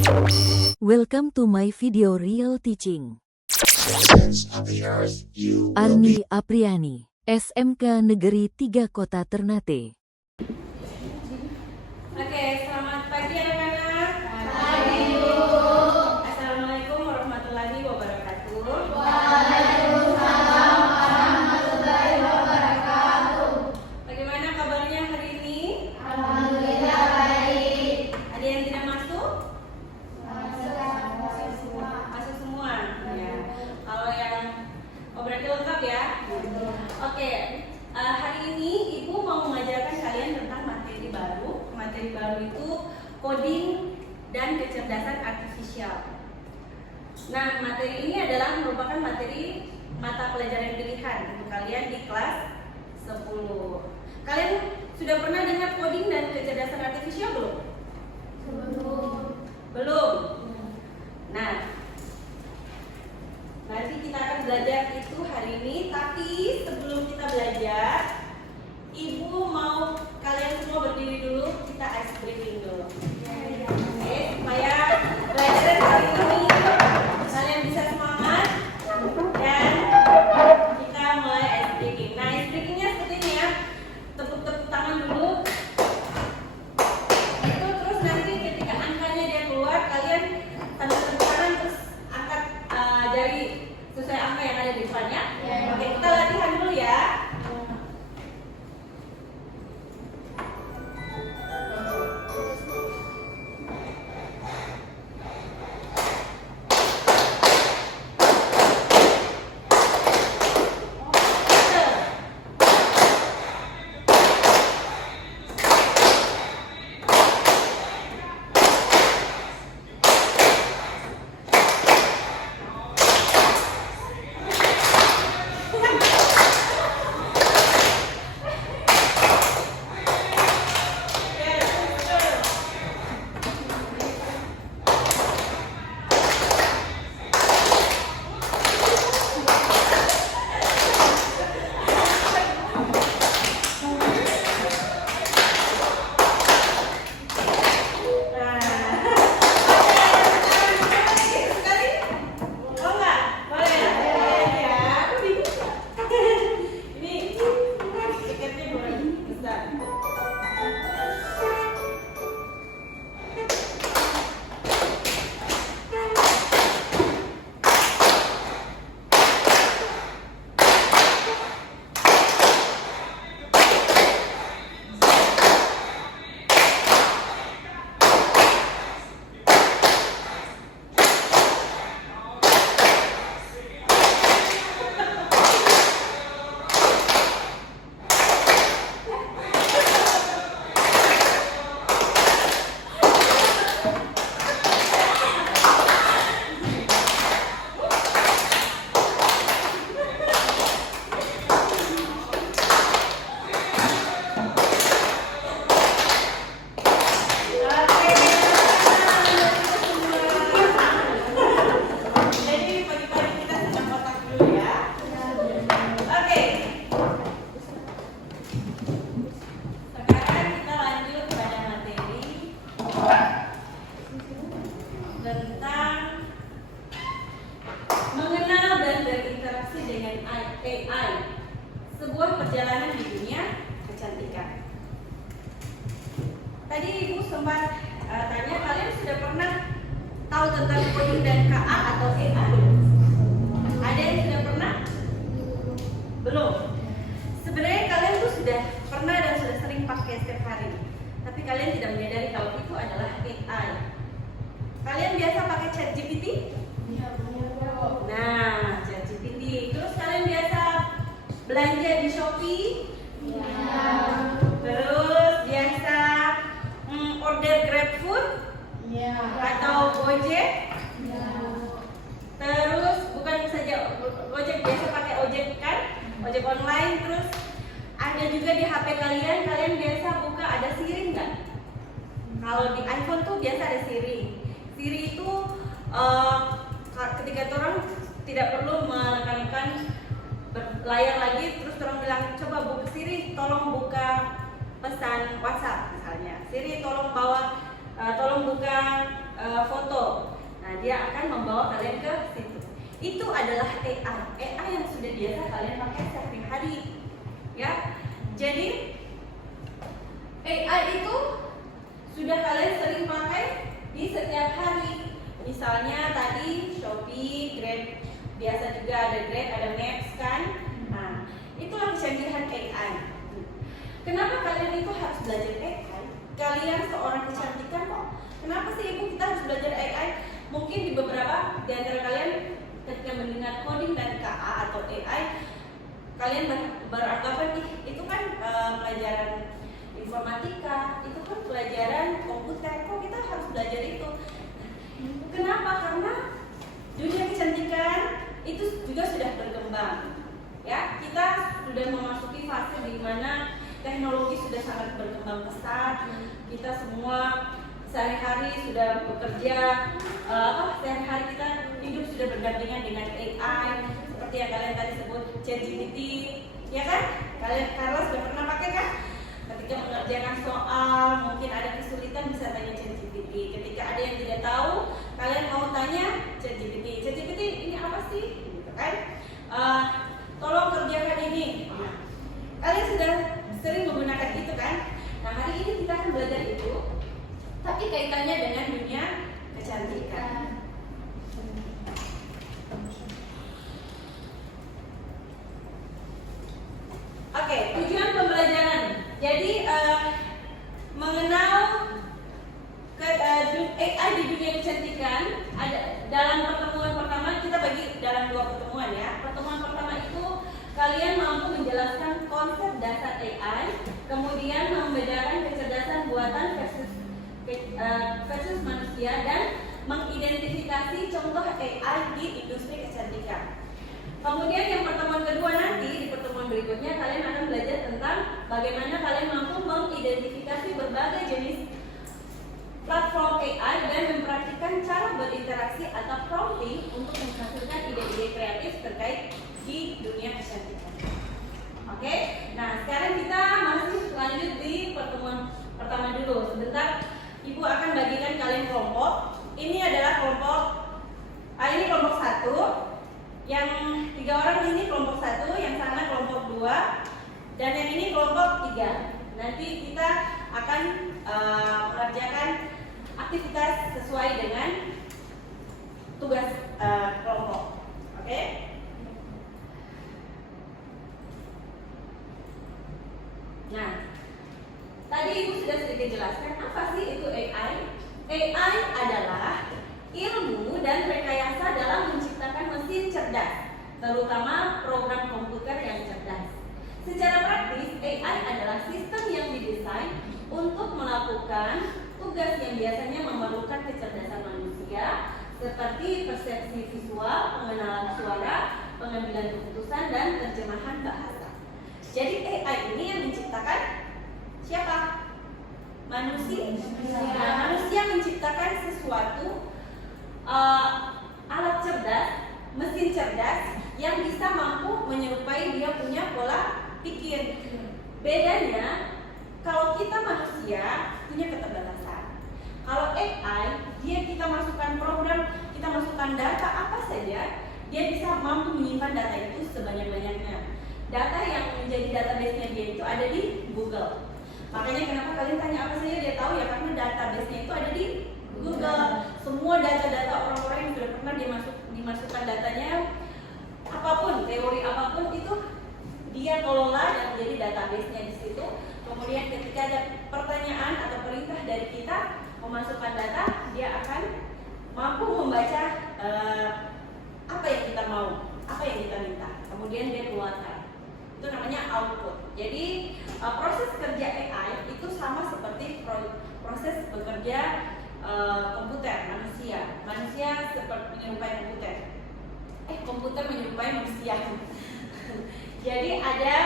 Welcome to my video real teaching. Arni Apriani, SMK Negeri 3 Kota Ternate. Oke, selamat pagi anak-anak. Pagi, Bu. Assalamualaikum warahmatullahi wabarakatuh. Waalaikumsalam warahmatullahi wabarakatuh. Bagaimana kabarnya hari ini? Alhamdulillah baik. Ada yang tidak masuk? Masuk semua. Ya. Kalau yang berarti lengkap ya. Oke, hari ini Ibu mau mengajarkan kalian tentang materi baru. Materi baru itu coding dan kecerdasan artifisial. Nah, materi ini adalah merupakan materi mata pelajaran pilihan untuk kalian di kelas 10. Kalian sudah pernah dengar coding dan kecerdasan artifisial belum? Belum. Nah, nanti kita akan belajar itu hari ini. Tapi sebelum kita belajar, Ibu mau kalian semua berdiri dulu. Kita ice breaking dulu. Oke, supaya belajar hari ini kalian bisa semangat dan kita mulai ice breaking. Nah, ice breakingnya seperti ini ya. Tepuk-tepuk tangan dulu. Itu terus nanti ketika angkanya dia keluar, kalian tanda tepuk tangan terus angkat jari sesuai angka yang ada di depannya. Oke, kita latihan dulu ya. Jadi pagi-pagi kita sedang kotak dulu ya. Oke. Sekarang kita lanjut pada materi tentang mengenal dan berinteraksi dengan AI, sebuah perjalanan di dunia kecantikan. Tadi Ibu sempat tanya, kalian sudah pernah tahu tentang coding dan KA atau AI? Ada yang sudah pernah? Belum. Sebenarnya kalian tuh sudah pernah dan sudah sering pakai setiap hari. Tapi kalian tidak menyadari kalau itu adalah AI. Kalian biasa pakai ChatGPT? Nah, ChatGPT. Terus kalian biasa belanja di Shopee? Terus biasa order GrabFood? Atau Gojek? Terus bukan saja Gojek, biasa pakai ojek kan? Ojek online. Terus ada juga di HP kalian biasa buka ada Siri nggak? Kalau di iPhone tuh biasa ada Siri. Siri itu ketika orang tidak perlu menekan layar lagi, terus orang bilang coba buka Siri, tolong buka pesan WhatsApp misalnya. Siri tolong buka foto. Nah, dia akan membawa kalian ke situ. Itu adalah AI yang sudah biasa kalian pakai sehari-hari, ya. Jadi AI itu sudah kalian sering pakai di setiap hari. Misalnya tadi Shopee, Grab, biasa juga ada Grab, ada Maps kan. Nah, itulah kecanggihan AI. Kenapa kalian itu harus belajar AI? Kalian seorang kecantikan kok. Kenapa sih ibu kita harus belajar AI? Mungkin di beberapa di antara kalian ketika mendengar coding dan KA atau AI, kalian beranggapan itu kan pelajaran informatika, itu kan pelajaran komputer, kok kita harus belajar itu? Kenapa? Karena dunia kecantikan itu juga sudah berkembang, ya. Kita sudah memasuki fase di mana teknologi sudah sangat berkembang pesat. Kita semua sehari-hari sudah bekerja, sehari-hari kita hidup sudah berdampingan dengan AI, seperti yang kalian tadi sebut ChatGPT, ya kan? Kalian sudah pernah pakai kan? Ketika mengerjakan soal, mungkin ada kesulitan bisa tanya ChatGPT. Ketika ada yang tidak tahu, kalian mau tanya ChatGPT. ChatGPT ini apa sih? Gitu kan? Tolong kerjakan ini. Kalian sudah sering menggunakan itu kan? Nah, hari ini kita akan belajar itu, tapi kaitannya dengan dunia kecantikan. Oke, tujuan pembelajaran. Jadi mengenal AI di dunia kecantikan. Ada dalam pertemuan pertama, kita bagi dalam 2 pertemuan ya. Pertemuan pertama itu kalian mampu menjelaskan konsep dasar AI, kemudian membedakan kecerdasan buatan versus manusia, dan mengidentifikasi contoh AI di industri kecantikan. Kemudian yang pertemuan kedua nanti, di pertemuan berikutnya kalian akan belajar tentang bagaimana kalian mampu mengidentifikasi berbagai jenis platform AI dan mempraktikkan cara berinteraksi atau prompting untuk menghasilkan ide-ide kreatif terkait di dunia kecantikan. Oke, nah sekarang kita masih lanjut di pertemuan pertama dulu. Sebentar, Ibu akan bagikan kalian kelompok. Ini adalah ini kelompok 1. Yang 3 orang ini kelompok 1, yang sana kelompok 2, dan yang ini kelompok 3. Nanti kita akan mengerjakan aktivitas sesuai dengan tugas kelompok. Oke? Nah, tadi Ibu sudah sedikit jelaskan apa sih itu AI. AI adalah ilmu dan rekayasa dalam menciptakan mesin cerdas, terutama program komputer yang cerdas. Secara praktis, AI adalah sistem yang didesain untuk melakukan tugas yang biasanya memerlukan kecerdasan manusia, seperti persepsi visual, pengenalan suara, pengambilan keputusan, dan terjemahan bahasa. Jadi AI ini yang menciptakan siapa? Manusia. Nah, manusia menciptakan sesuatu alat cerdas, mesin cerdas yang bisa mampu menyerupai dia punya pola pikir. Bedanya, kalau kita manusia punya keterbatasan. Kalau AI, kita masukkan program, kita masukkan data apa saja, dia bisa mampu menyimpan data itu sebanyak-banyaknya. Data yang menjadi database-nya dia itu ada di Google. Makanya kenapa kalian tanya apa saja dia tahu ya, karena database-nya itu ada di Google. Semua data-data orang-orang yang sudah pernah dimasukkan datanya, apapun, teori apapun itu dia kelola dan menjadi database-nya di situ. Kemudian ketika ada pertanyaan atau perintah dari kita memasukkan data, dia akan mampu membaca apa yang kita mau, apa yang kita minta. Kemudian dia keluarkan. Itu namanya output. Jadi proses kerja AI itu sama seperti proses bekerja komputer, manusia. Manusia seperti menyerupai komputer. Komputer menyerupai manusia. Jadi ada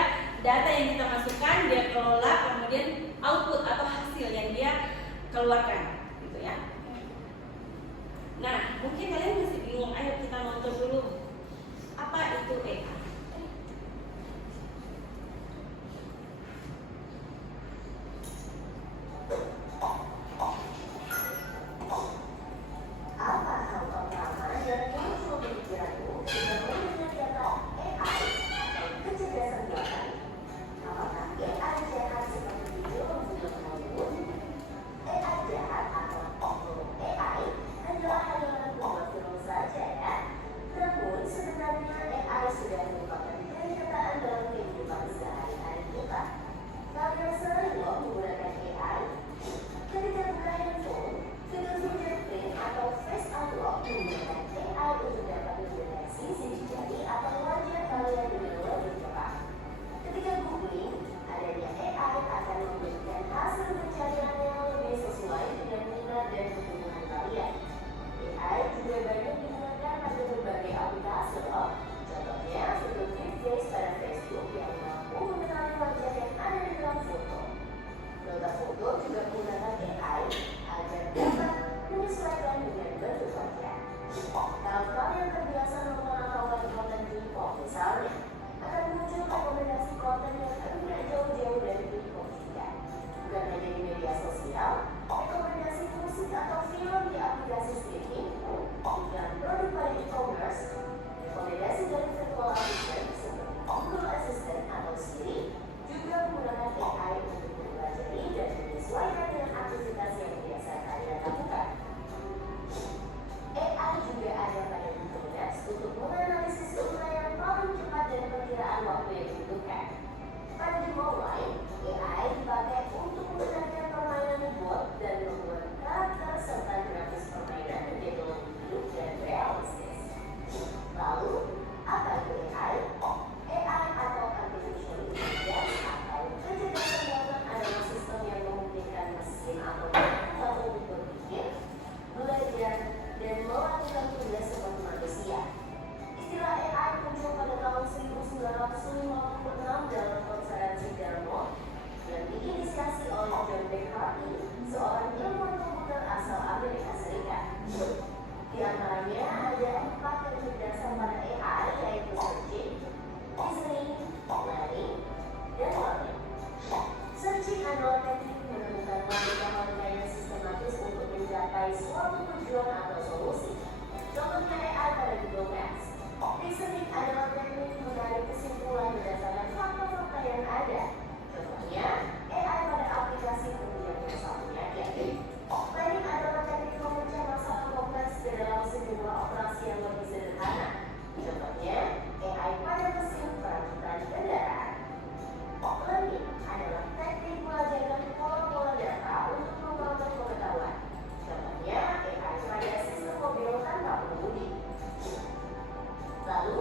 data yang kita masukkan, dia kelola, kemudian output atau hasil yang dia keluarkan, gitu ya. Nah, mungkin kalian masih bingung. Ayo kita nonton dulu. Apa itu AI? sosial, rekomendasi musik atau film di aplikasi streaming, iklan produk pada e-commerce, rekomendasi dari virtual assistant seperti Google Assistant atau Siri, juga menggunakan AI untuk mempelajari dan menyesuaikan dengan aktivitas yang biasa kalian lakukan. AI juga ada pada Google Maps untuk menganalisis rute yang paling cepat dan perkiraan waktu yang dibutuhkan. Pada game online, AI dipakai untuk mengendalikan permainan bot dan membuat karakter serta grafis permainan menjadi lebih hidup dan realistis. Lalu, apa itu AI? AI atau Artificial Intelligence atau kecerdasan buatan adalah sistem yang memungkinkan mesin atau komputer untuk berpikir, belajar, dan melakukan tugas seperti manusia. Istilah AI muncul pada tahun 1956 dalam konferensi Dartmouth yang diinisiasi oleh John McCarthy, seorang ilmuwan komputer asal Amerika Serikat. Di antaranya ada 4 kecerdasan pada AI, yaitu searching, reasoning, planning, dan learning. Searching adalah teknik menemukan logika yang sistematis untuk mencapai suatu tujuan atau solusi. Contohnya AI pada Google Maps. Reasoning adalah teknik menarik kesimpulan berdasarkan fakta-fakta yang ada. Contohnya, AI pada aplikasi penunjang masalah penyakit. Planning adalah teknik memecah masalah kompleks ke dalam sejumlah operasi yang lebih sederhana. Contohnya, AI pada mesin perakitan kendaraan. Learning adalah teknik mengajarkan pola-pola data untuk mengembangkan pengetahuan. Contohnya, AI pada sistem mobil tanpa pengemudi. Lalu,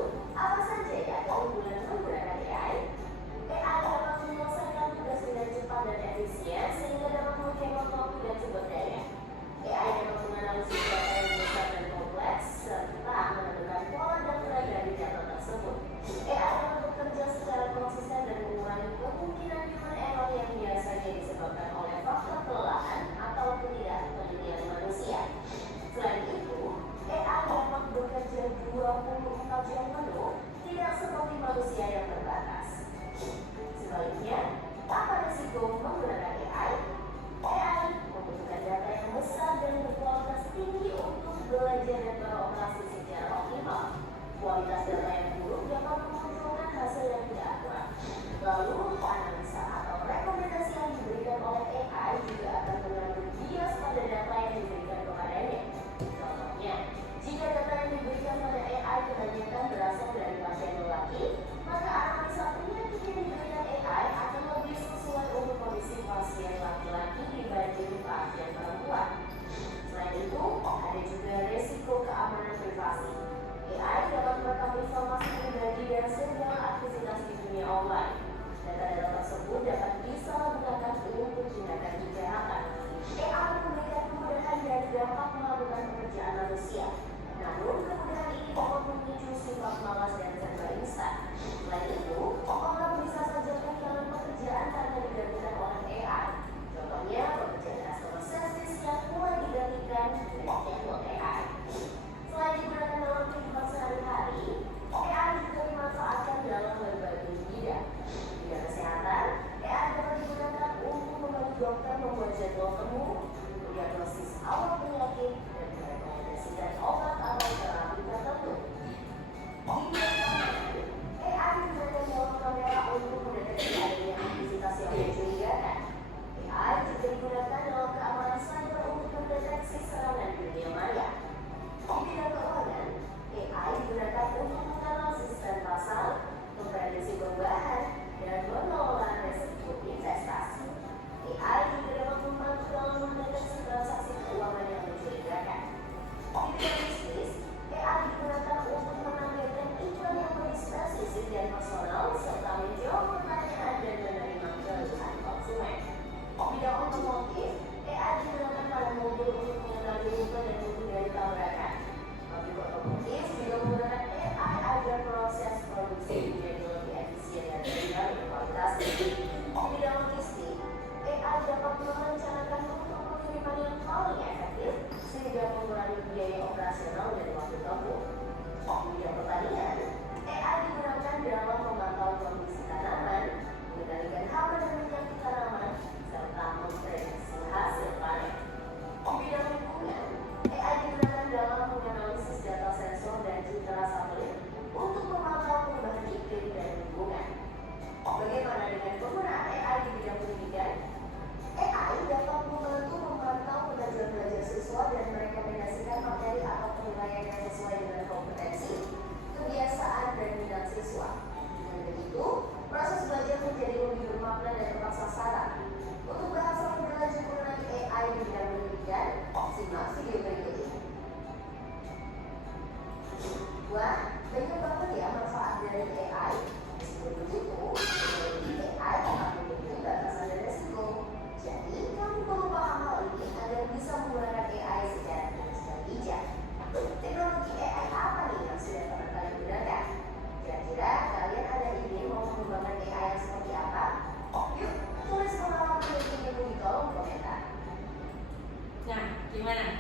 Gimana?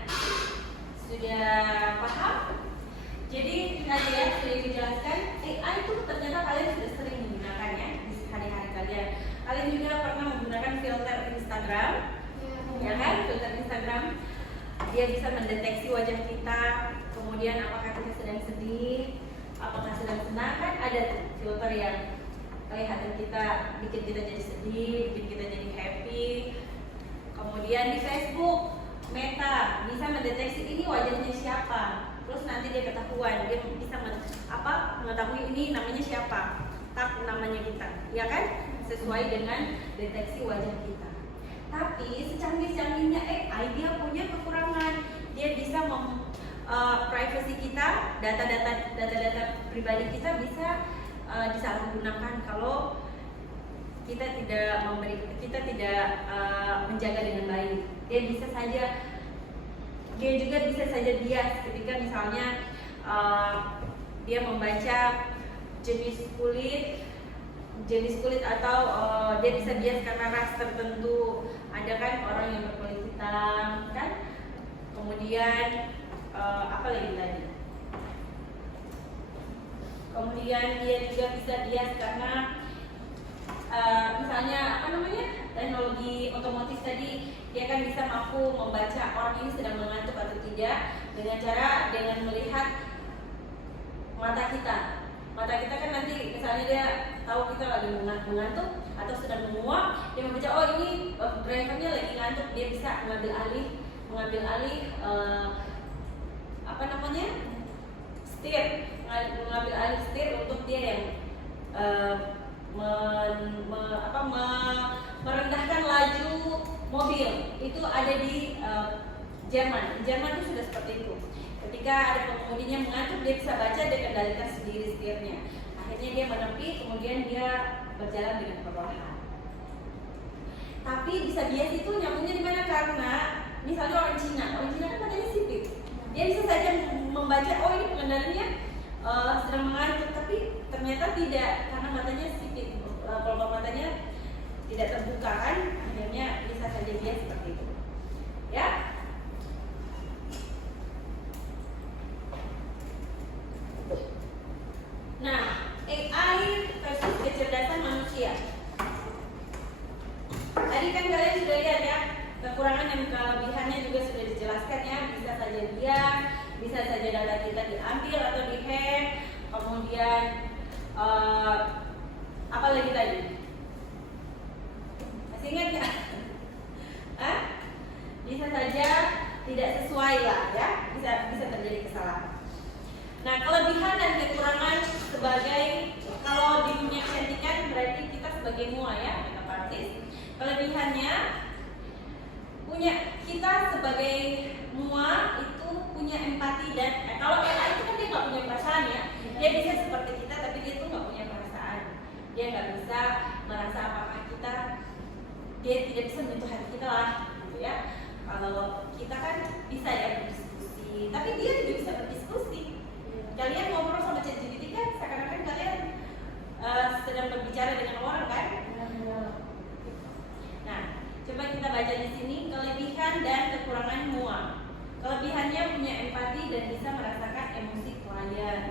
Sudah paham? Jadi tadi ya sudah dijelaskan, AI itu ternyata kalian sudah sering menggunakannya di hari-hari kalian. Kalian juga pernah menggunakan filter Instagram, ya kan? Filter Instagram, dia bisa mendeteksi wajah kita, kemudian apakah kita sedang sedih, apakah sedang senang, kan ada tuh filter yang kelihatan kita, bikin kita jadi sedih, bikin kita jadi happy. Kemudian di Facebook, Meta bisa mendeteksi ini wajahnya siapa, terus nanti dia ketahuan, dia bisa mengetahui ini namanya siapa, tag namanya kita, ya kan, sesuai dengan deteksi wajah kita. Tapi secanggih-canggihnya AI, dia punya kekurangan, dia bisa privacy kita, data-data pribadi kita bisa disalahgunakan kalau kita tidak menjaga dengan baik. Dia juga bisa saja bias ketika misalnya dia membaca jenis kulit atau dia bisa bias karena ras tertentu. Ada kan orang yang berkulit hitam kan, kemudian apa lagi tadi, kemudian dia juga bisa bias karena misalnya teknologi otomotif tadi, dia kan bisa mampu membaca orang ini sedang mengantuk atau tidak dengan melihat mata kita kan, nanti misalnya dia tahu kita lagi mengantuk atau sedang menguap, dia membaca oh ini drivernya lagi ngantuk, dia bisa mengambil alih mengambil alih setir untuk dia yang merendahkan laju mobil. Itu ada di Jerman itu sudah seperti itu. Ketika ada pengemudinya mengantuk, dia bisa baca, dia kendalikan sendiri setirnya. Akhirnya dia menepi, kemudian dia berjalan dengan perlahan. Tapi bisa bias itu nyambungnya di mana? Karena misalnya orang Cina kan matanya sipit, dia bisa saja membaca oh ini pengendalinya sedang mengantuk, tapi ternyata tidak, karena matanya sipit, kelopak matanya tidak terbuka kan, akhirnya bisa saja bias seperti itu, ya. Nah, AI versus kecerdasan manusia. Tadi kan kalian sudah lihat ya, kekurangan dan kelebihannya juga sudah dijelaskan ya. Bisa saja diam, bisa saja data kita diambil atau dihack. Kemudian apa lagi tadi? Masih ingat nggak? Bisa saja tidak sesuai lah ya, bisa terjadi kesalahan. Nah, kelebihan dan kekurangan sebagai, kalau di dunia kecantikan berarti kita sebagai mua ya, makeup artist. Kelebihannya kita sebagai mua itu punya empati dan kalau AI itu kan dia nggak punya perasaan ya, dia bisa seperti kita tapi dia tuh nggak punya perasaan, dia nggak bisa merasa apakah dia tidak bisa menyentuh hati kita lah, gitu ya. Kalau kita kan bisa ya berdiskusi, tapi dia juga bisa berdiskusi. Kalian ngobrol sama ChatGPT kan seakan-akan kalian sedang berbicara dengan orang kan? Nah, coba kita baca di sini kelebihan dan kekurangan mua. Kelebihannya punya empati dan bisa merasakan emosi klien.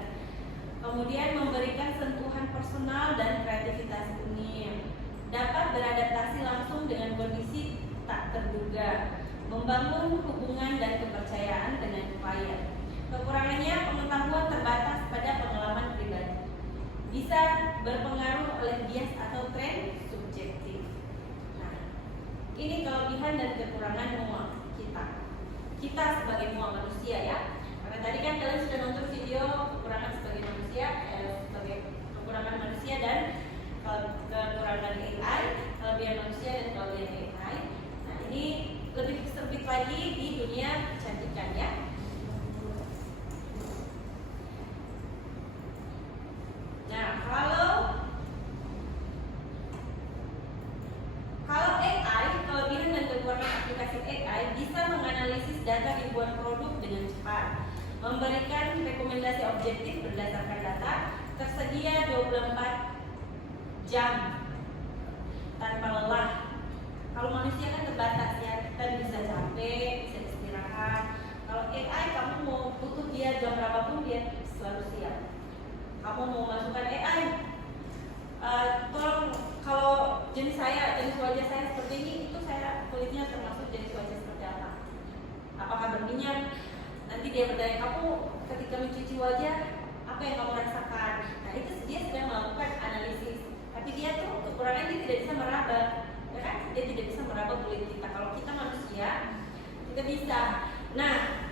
Kemudian memberikan sentuhan personal dan kreativitas unik. Dapat beradaptasi langsung dengan kondisi tak terduga. Membangun hubungan dan kepercayaan dengan klien. Kekurangannya pengetahuan terbatas pada pengalaman pribadi. Bisa berpengaruh oleh bias atau tren subjektif. Nah, ini kelebihan dan kekurangan mua kita sebagai mua manusia ya. Karena tadi kan kalian sudah nonton video kekurangan sebagai manusia, sebagai kekurangan manusia dan kekurangan AI, kelebihan manusia dan kelebihan AI. Nah, ini lebih sempit lagi di dunia kecantikan ya. Nah, kalau AI, kelebihan dan kekurangan aplikasi AI bisa menganalisis data ribuan produk dengan cepat, memberikan rekomendasi objektif berdasarkan data, tersedia 24 jam tanpa lelah. Kalau manusia kan terbatas ya, kita bisa capek, bisa istirahat. dia bertanya, kamu ketika mencuci wajah apa yang kamu rasakan? Nah itu dia sedang melakukan analisis. Tapi dia tuh kekurangan dia tidak bisa meraba, ya kan? Dia tidak bisa meraba kulit kita. Kalau kita manusia, kita bisa. Nah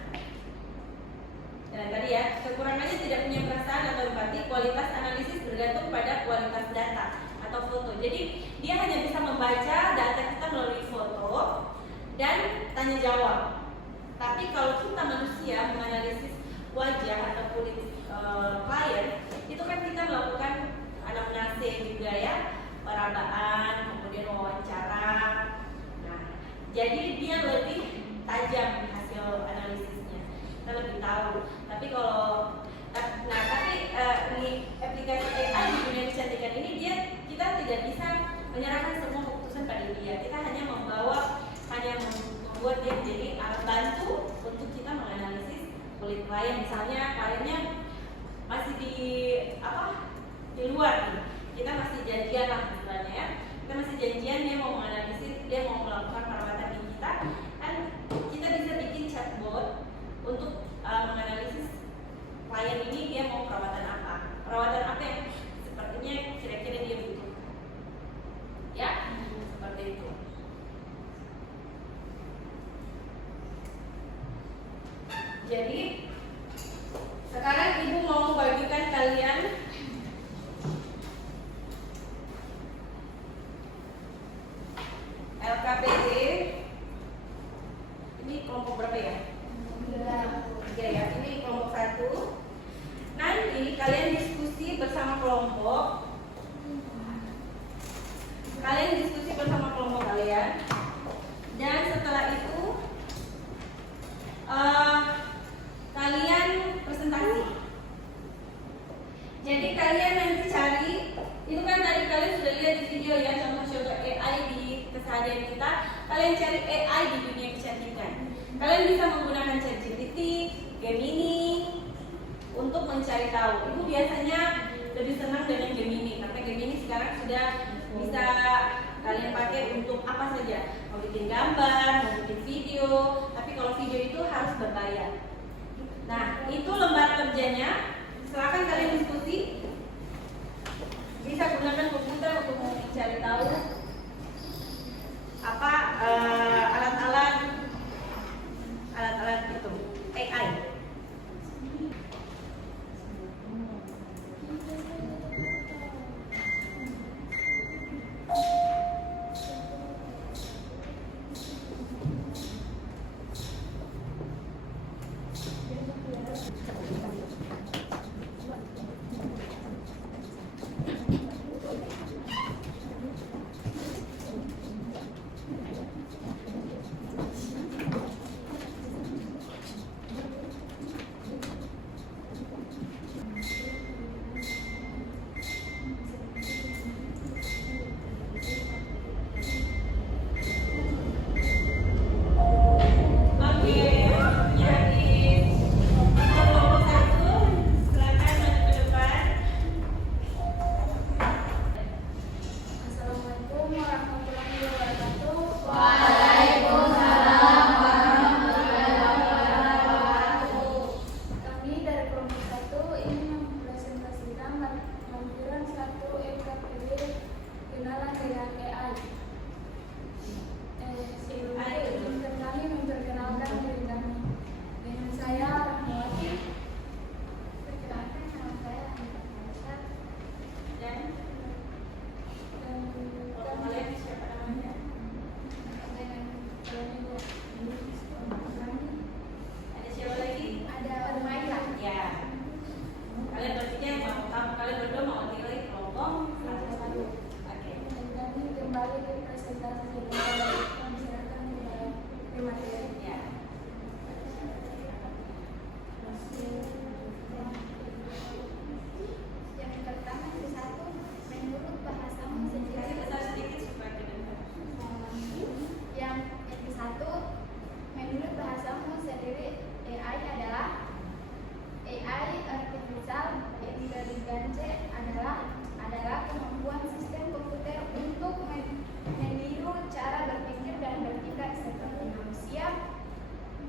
tadi ya, kekurangannya tidak punya perasaan atau empati. Kualitas analisis bergantung pada kualitas data atau foto. Jadi dia hanya bisa membaca data kita melalui foto dan tanya jawab. Tapi kalau kita manusia menganalisis wajah atau kulit klien, itu kan kita melakukan anamnese juga ya, perabaan, kemudian wawancara. Nah, jadi dia lebih tajam hasil analisisnya, kita lebih tahu. Tapi kalau di aplikasi AI di dunia kecantikan ini kita tidak bisa menyerahkan semua keputusan pada dia. Kita hanya membuat dia menjadi alat bantu untuk kita menganalisis kulit klien. Misalnya kliennya masih di luar nih, kita masih janjian lah istilahnya ya. Kita masih janjian, dia mau menganalisis, dia mau melakukan perawatan di kita, kan kita bisa bikin chatbot untuk menganalisis klien ini dia mau perawatan apa yang sepertinya kira-kira dia butuh, ya seperti itu. Jadi sekarang ibu mau bagikan kalian LKPD. Ini kelompok berapa ya? 3 ya. Ini kelompok 1. Nanti kalian diskusi bersama kelompok. Kalian. Dan setelah itu kalian presentasi. Jadi kalian nanti cari, itu kan tadi kalian sudah lihat di video ya, contoh-contoh AI di keseharian kita. Kalian cari AI di dunia kecantikan. Kalian bisa menggunakan ChatGPT, Gemini untuk mencari tahu. Ibu biasanya lebih senang dengan Gemini karena Gemini sekarang sudah bisa kalian pakai untuk apa saja, mau bikin gambar, mau bikin video. Tapi kalau video itu harus berbayar. Nah, itu lembar kerjanya. Silakan kalian diskusi. Bisa gunakan komputer untuk mencari tahu apa alat-alat itu AI.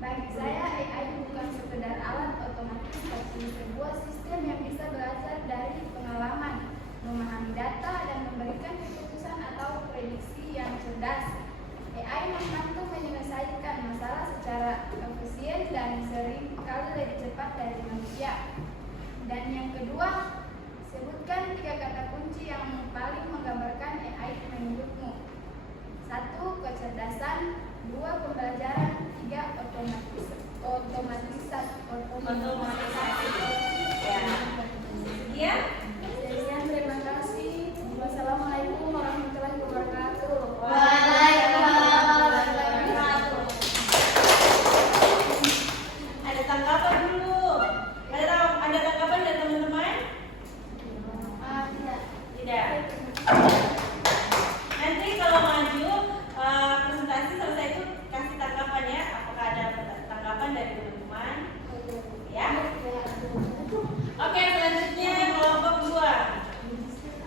Bagi saya AI bukan sekedar dari manusia. Dan yang kedua, sebutkan 3 kata kunci yang paling menggambarkan AI menurutmu. 1. Kecerdasan, 2. Pembelajaran, 3. Otomatisasi. Ya. Sekian, terima kasih. Wassalamualaikum warahmatullahi wabarakatuh. Waalaikumsalam warahmatullahi wabarakatuh. Ada tanggapan dulu. Ada tanggapan dari teman-teman? Tidak. Nanti kalau maju presentasi selesai itu kasih tanggapan ya. Apakah ada tanggapan dari teman-teman? Ya. Oke, selanjutnya kelompok 2.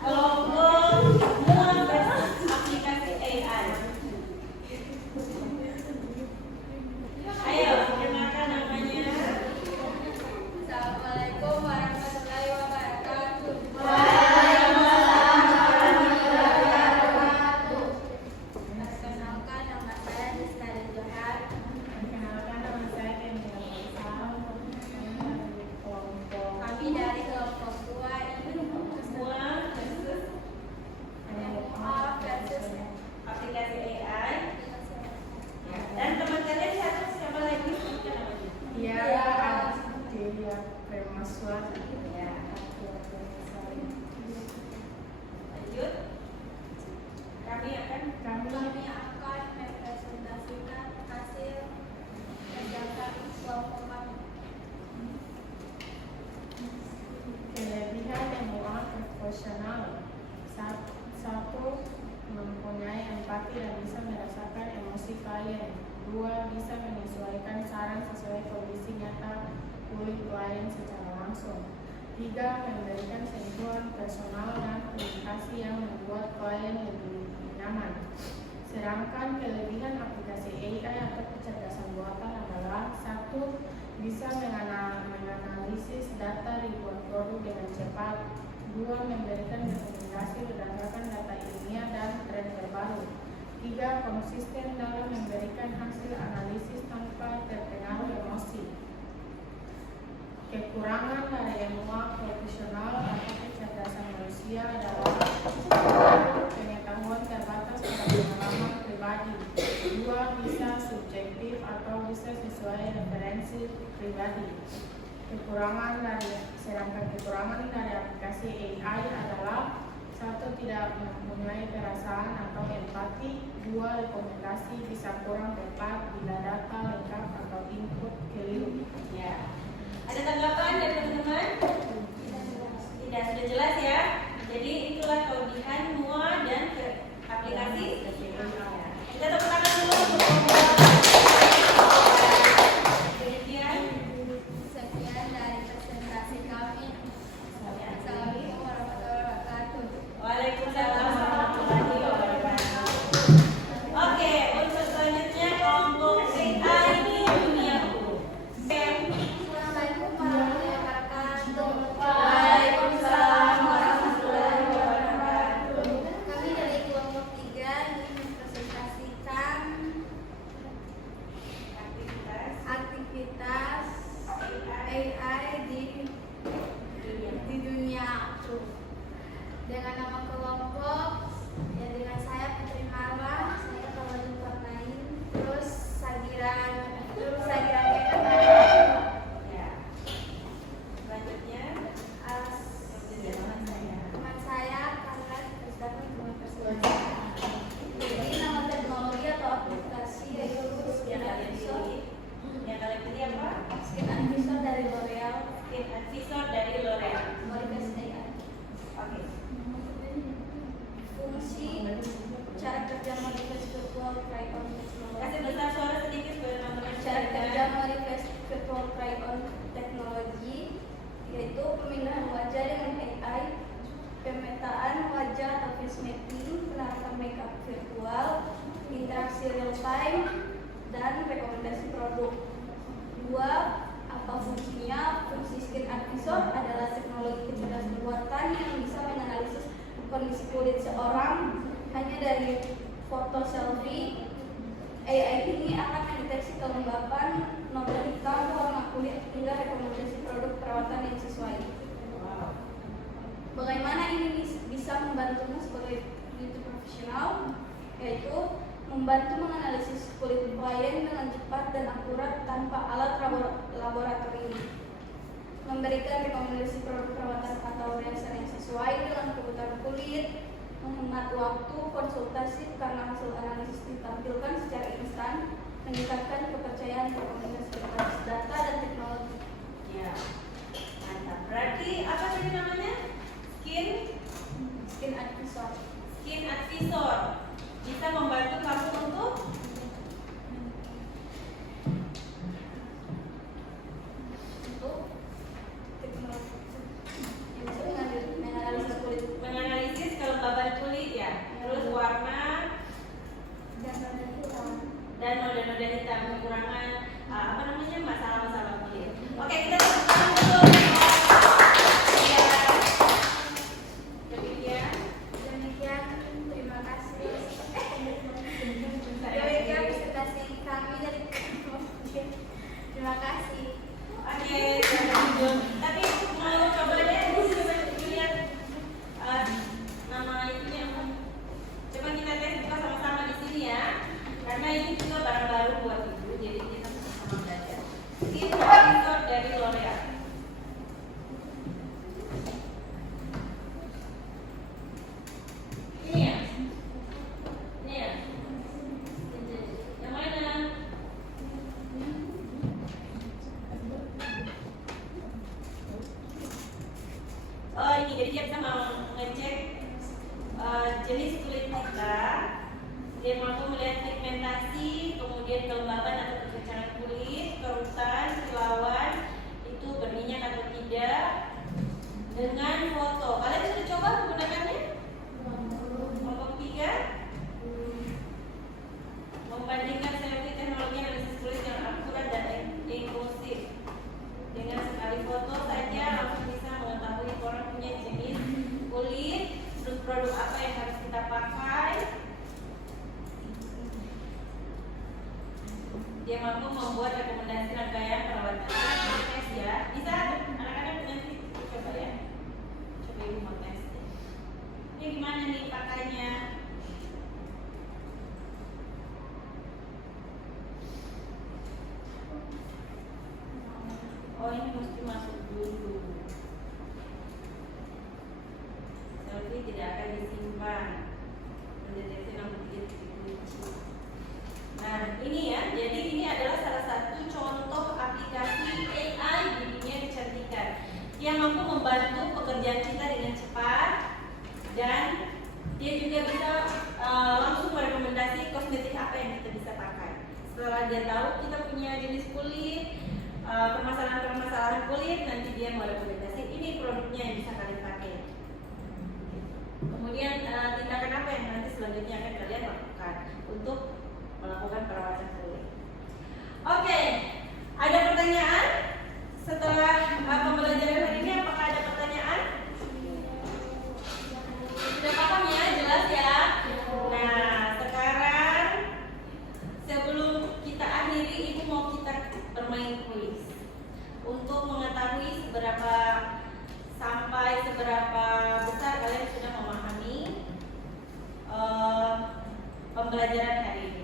Kelompok MUA versus aplikasi AI. Ayo, perkenalkan namanya. Assalamualaikum warahmatullahi wabarakatuh. Waalaikumsalam warahmatullahi wabarakatuh. Perkenalkan, nama saya Rizky Johar. Perkenalkan, nama saya Kendra Faisal. Kami dari kelompok 2 MUA versus aplikasi AI. Ya. Dan teman kalian siapa lagi? Sebutkan namanya. Dia Delia Permaswati. Ya. Lanjut. Kami akan Kami akan mempresentasikan hasil kerja kelompok kami. Kelebihan MUA profesional. 1. Mempunyai empati dan bisa merasakan emosi klien. 2. Bisa menyesuaikan saran sesuai kondisi nyata kulit klien secara langsung. 3. Memberikan sentuhan personal dan komunikasi yang membuat klien lebih nyaman. Sedangkan kelebihan aplikasi AI atau kecerdasan buatan adalah 1. Bisa menganalisis data ribuan produk dengan cepat. 2. Memberikan rekomendasi berdasarkan data ilmiah dan tren terbaru. 3. Konsisten dalam memberikan hasil analisis tanpa terpengaruh emosi. Kekurangan dari MUA profesional atau kecerdasan manusia adalah pengetahuan terbatas pada pengalaman pribadi. 2. Bisa subjektif atau bisa sesuai referensi pribadi. Sedangkan kekurangan dari aplikasi AI adalah 1. Tidak mempunyai perasaan atau empati. 2. Rekomendasi bisa kurang tepat bila data lengkap atau input keliru. ya. Ada tanggapan dari teman-teman? Tidak, sudah jelas ya. Jadi itulah kelebihan MUA dan aplikasi. Ya. Kita tepuk tangan dulu untuk kemudian. Sekian dari presentasi kami. Assalamualaikum warahmatullahi wabarakatuh. Waalaikumsalam warahmatullahi wabarakatuh. Oke, untuk selanjutnya kelompok AI ini duniaku. Assalamualaikum warahmatullahi wabarakatuh. Waalaikumsalam warahmatullahi wabarakatuh. Kami dari kelompok 3 ingin mempresentasikan aktivitas AI di dunia aku. Dengan nama kelompok, ya dengan saya Putri Marwa, saya Kawanin Farnain, terus Sagira Kekatan. Ya. Selanjutnya Teman saya karena sedangkan teman tersebut. Jadi nama teknologi atau aplikasi yaitu yang kalian pilih. Yang kalian pilih apa? Skin Advisor dari L'Oreal, Skin Advisor dari L'Oreal. Morikes AI. Oke. Fungsi cara kerja Morikes Virtual Try-On Kasih Technology. besar suara sedikit supaya teman-teman Cara bisa kerja dengar. Morikes Virtual Try-On Technology yaitu pemindahan wajah dengan AI, pemetaan wajah atau face mapping, penerapan makeup virtual, interaksi real time, dan rekomendasi produk. 2. Apa fungsinya? Fungsi Skin Advisor adalah teknologi kecerdasan buatan yang bisa menganalisis kondisi kulit seorang hanya dari foto selfie. AI ini akan mendeteksi kelembapan, noda hitam, warna kulit, hingga rekomendasi produk bisa membantumu sebagai peneliti profesional, yaitu membantu menganalisis kulit klien dengan cepat dan akurat tanpa alat laboratorium, memberikan rekomendasi produk perawatan atau riasan yang sesuai dengan kebutuhan kulit, menghemat waktu konsultasi karena hasil analisis ditampilkan secara instan, meningkatkan kepercayaan rekomendasi berbasis data dan teknologi. Ya, mantap. Berarti apa tadi namanya? Skin advisor. Skin advisor bisa membantu kamu untuk Teknologi yang bisa menganalisis kulit menganalisis kelembaban kulit ya, terus warna dan noda hitam. dan noda-noda hitam, kekurangan apa namanya masalah-masalah kulit. Oke, kita tepuk tangan dulu. Ya. Demikian. Demikian, terima kasih. Demikian presentasi kami dari terima kasih. Oke, tapi mau coba deh lihat nama itunya apa? Coba kita tes buka sama-sama di sini ya, karena ini juga barang baru buat ibu, jadi kita sama-sama belajar. Skin advisor dari L'Oreal. Ini ya, ini ya. Yang mana? Oh ini jadi dia bisa mengecek jenis kulit kita, dia mampu melihat pigmentasi, kemudian kelembaban atau kekencangan kulit, kerutan, kilauan itu berminyak atau tidak dengan foto. Kalian sudah coba menggunakannya? Kelompok 3 membandingkan selfie teknologi analisis kulit yang akurat dan inklusif. Dengan sekali foto saja langsung bisa mengetahui orang punya jenis kulit, terus produk apa yang harus kita pakai. Dia mampu membuat rekomendasi rangkaian perawatan. Tes ya, bisa anak-anak nanti coba ya. Coba ibu mau tes. Ini gimana nih pakainya? Oh ini mesti masuk dulu. Selfie tidak akan disimpan. Mendeteksi nomor 3 titik kunci. Nah ini ya, jadi ini adalah salah satu contoh aplikasi AI di dunia kecantikan yang mampu membantu pekerjaan kita dengan cepat dan dia juga bisa langsung merekomendasi kosmetik apa yang kita bisa pakai. Setelah dia tahu kita punya jenis kulit, permasalahan-permasalahan kulit, nanti dia mau rekomendasi ini produknya yang bisa kalian pakai. Kemudian tindakan apa yang nanti selanjutnya akan kalian lakukan untuk melakukan perawatan kulit. Oke, ada pertanyaan setelah pembelajaran hari ini? Apakah ada pertanyaan? Sudah paham ya? Jelas ya? Nah, sekarang sebelum kita akhiri, ibu mau kita bermain kuis untuk mengetahui seberapa besar kalian sudah memahami pembelajaran hari ini.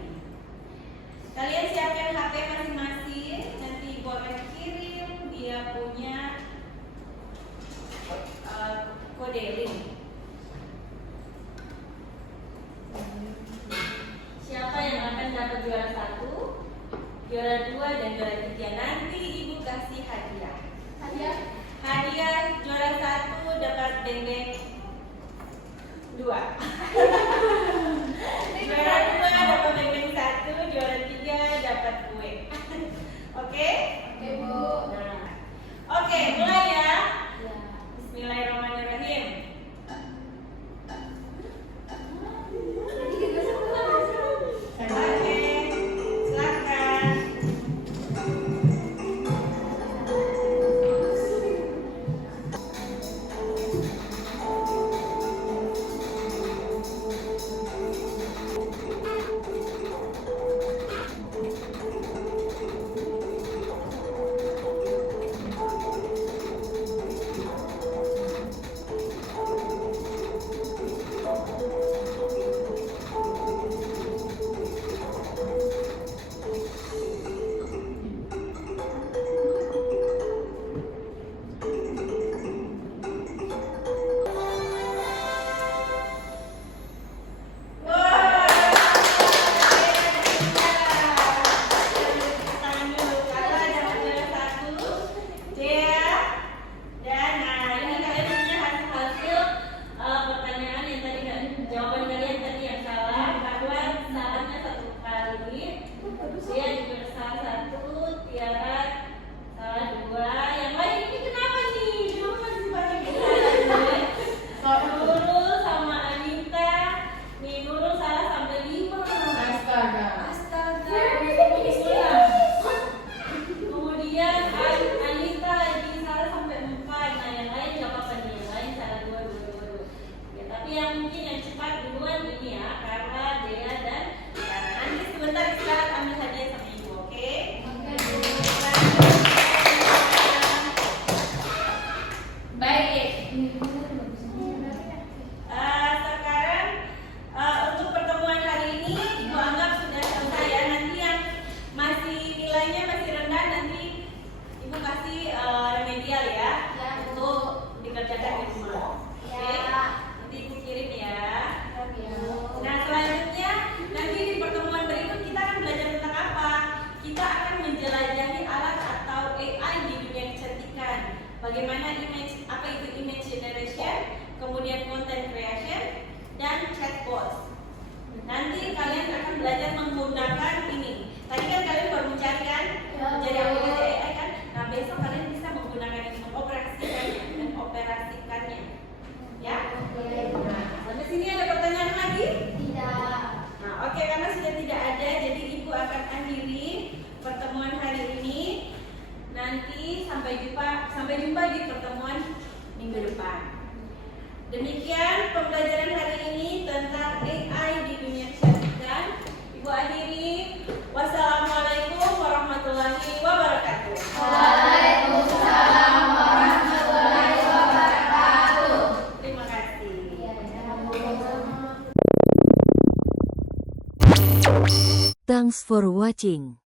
Kalian siapkan HP masing-masing, nanti ibu akan kirim dia punya kode link. Siapa yang akan dapat juara 1, juara 2, dan juara 3? Nanti ibu kasih hadiah. Hadiah juara 1 dapat beng-beng 2. Juara 2 dapat beng-beng 1, juara 3 dapat kue. Oke? Oke, Bu. Nah. Oke, mulai ya. Bismillahirrahmanirrahim. Oke, silakan. nilainya masih rendah, nanti Ibu kasih remedial ya, untuk dikerjakan di rumah. Oke, nanti Ibu kirim ya. Nah, selanjutnya nanti di pertemuan berikut kita akan belajar tentang apa? Kita akan menjelajahi alat atau AI di dunia kecantikan. Bagaimana apa itu image generation, kemudian content creation, dan chatbot. Nanti kalian akan belajar menggunakan ini. Tadi kan kalian baru mencari kan, mencari aplikasi AI kan. Nah, besok kalian bisa menggunakan ini, mengoperasikannya. Ya? Nah, sampai sini ada pertanyaan lagi? Nah, oke, karena sudah tidak ada, jadi Ibu akan akhiri pertemuan hari ini. Nanti sampai jumpa di pertemuan minggu depan. Demikian pembelajaran hari ini tentang AI di dunia kecantikan. Ibu akhiri. Wassalamualaikum warahmatullahi wabarakatuh. Waalaikumsalam warahmatullahi wabarakatuh. Terima kasih. Thanks for watching.